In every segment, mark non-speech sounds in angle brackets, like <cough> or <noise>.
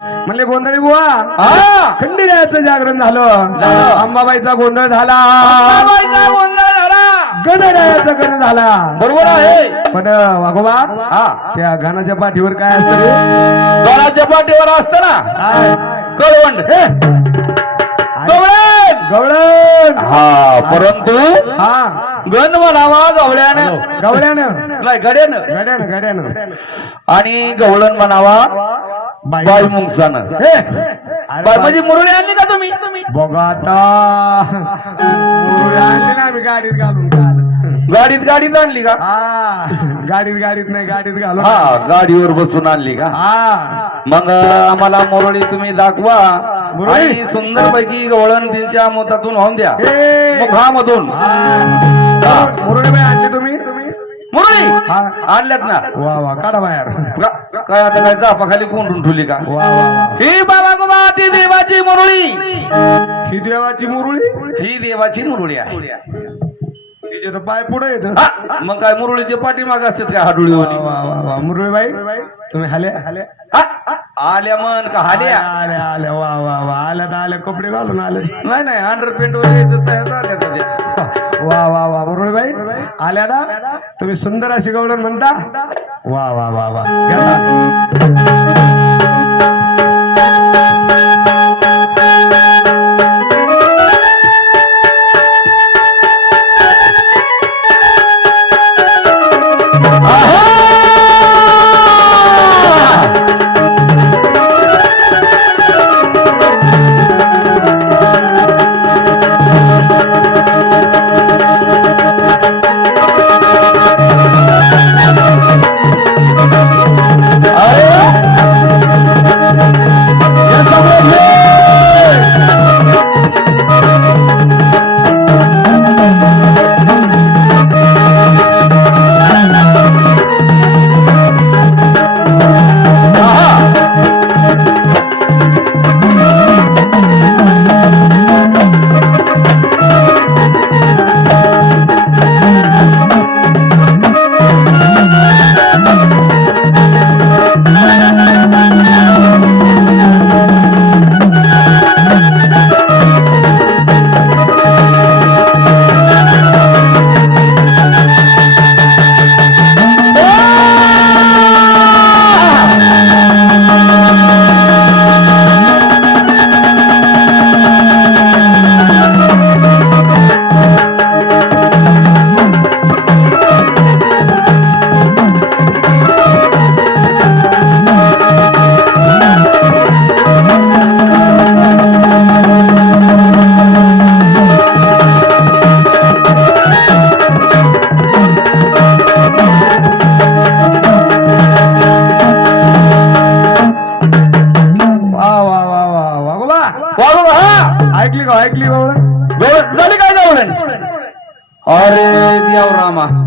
म्हणले गोंधळी बुवा. हा खंडीरायाचं जागरण झालं. अंबाबाईचा गोंधळ झाला. बाबाईचा गोंधळ झाला. गणरायाचा गण झाला. बरोबर आहे. पण वाघोबा हा. त्या गाण्याच्या पाठीवर काय असतं दोनाच्या पाठीवर असताना काय? कळवंड गवळण. गवळण. हा परंतु हा. गण म्हणावा गवळ्यानं. गवळ्यानं. नाही गड्यानं. गड्यानं गड्यानं. आणि गवळण म्हणावा बाई मुंगसानं. बाई म्हणजे मुरळी आणली का तुम्ही? बघा आता. मुरुळी आणली ना आम्ही गाडीत घालून गाडीत गाडीत आणली का? हा. गाडीत गाडीत नाही गाडीत घालून हा गाडीवर बसून आणली का? हा. मग आम्हाला मुरळी तुम्ही दाखवा. मुरळी? सुंदर पैकी गवळण त्यांच्या मोतातून होऊन द्या. मुखामधून. मुरुळी मुरळी! हा. आणल्यात ना. वा वा काढा बाहेर. का- काय? आता काय चापाखाली कोंडून ठेवली का? वा वा वा. ही बाबा गोबा ती देवाची मुरळी. ही देवाची मुरुळी? ही देवाची मुरळी आहे. तिचे तर पाय पुढे येत हा, मग काय मुरळीचे पाठीमाग असतात का हाडुळी? वा वा वा वा. मुरळी बाई तुम्ही हाले हाले आल्या मन का हाल्या? आल्या आल्या वा वा वा. आल्या तर आल्या. कपडे घालून आले नाही नाही. अंडर पेंट वर यायचं तयार झाल्या त्याच्या वा वा वा. मुरळी बाई? आल्या ना तुम्ही सुंदर अशी गवळण म्हणता? वा वा वा वा.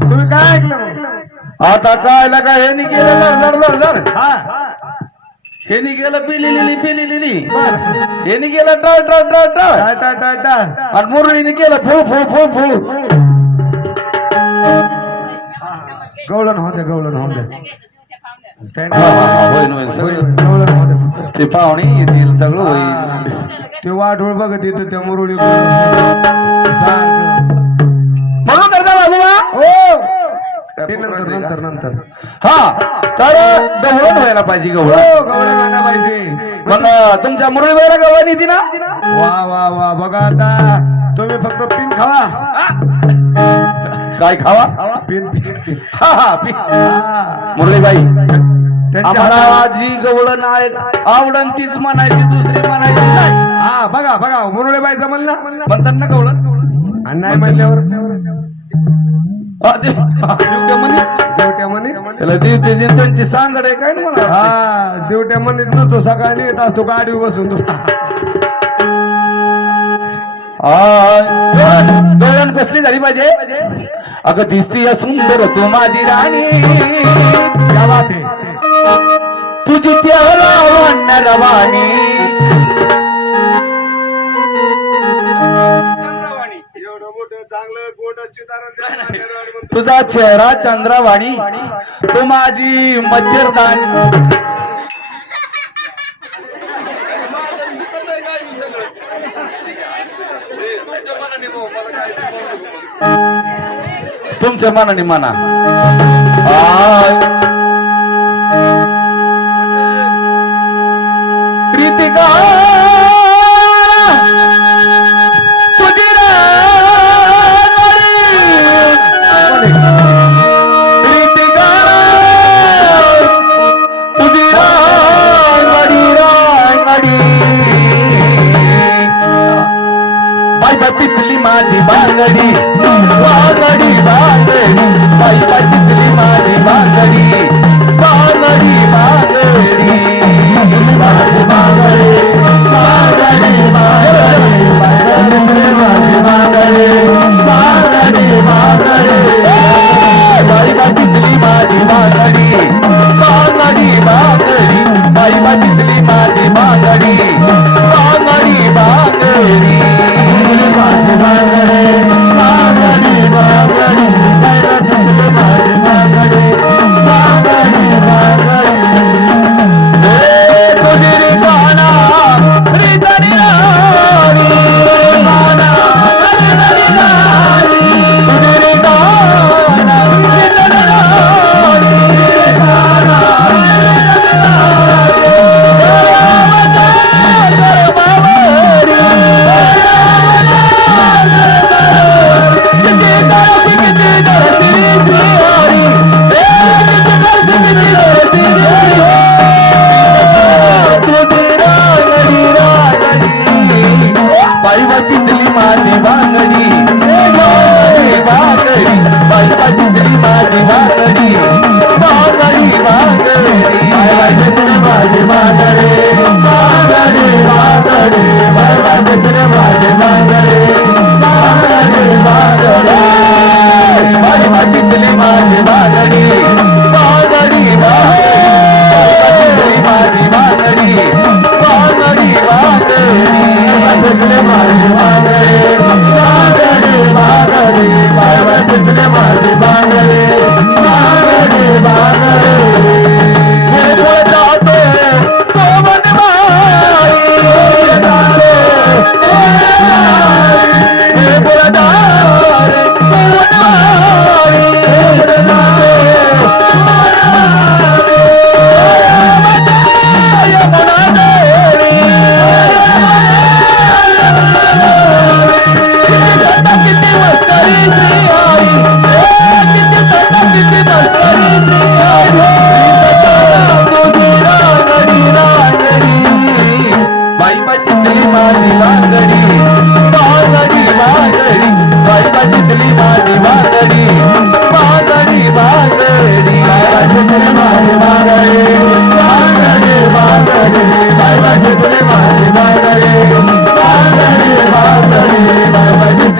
तुम्ही काय ऐकलं? आता काय लगा हे नी गेलं लढ लढ हा. नी गेलं पिली लिली पिली लिली हे नी गेलं टळ टळ टळ टळ. टा टा टा टा आणि मुरळीने गेलं फुळ फुळ फुळ फुळ गवळण होते गवळण होते सगळं. ते पाहुणे येतील सगळं होईल ते वाढोळ बघत येतं त्या मुरुळी सारखं. ते नंतर नंतर नंतर. हा तर गवळण व्हायला पाहिजे गवळण हो गवळण आला पाहिजे. मग तुमच्या मुरळी बाईला गवळण येते ना? वा वा वा बघा आता. तुम्ही फक्त पिन खावा. काय खावा? पिन पिन हा हा. हा. मुरळीबाई आम्हाला जी गवळण आहे आवडन तीच म्हणायची दुसरी म्हणायची नाही. हा बघा बघा मुरळीबाईचं म्हणलं म्हणतात ना गवळण आणि नाही म्हणल्यावर. देवट्या म्हणे. देवट्या म्हणे त्याला देवते जे त्यांची सांगड आहे काय ना मला? हा. देवट्या म्हणत नसतो सकाळी येत असतो गाडी बसून तो. गवळण कसली झाली पाहिजे? अगं दिसती या सुंदर तू माझी राणी. क्या बात आहे. तुझी त्या रावण रवाणी तुझा चेहरा चंद्रवाणी तू माझी मच्छरदाणी तुमच्या मनाने म्हणा. माझी बांगडी बांगडी बांगडी बाय बाय माझी बांगडी बांगडी बांगडी. माझी बांगडी. Allah <laughs>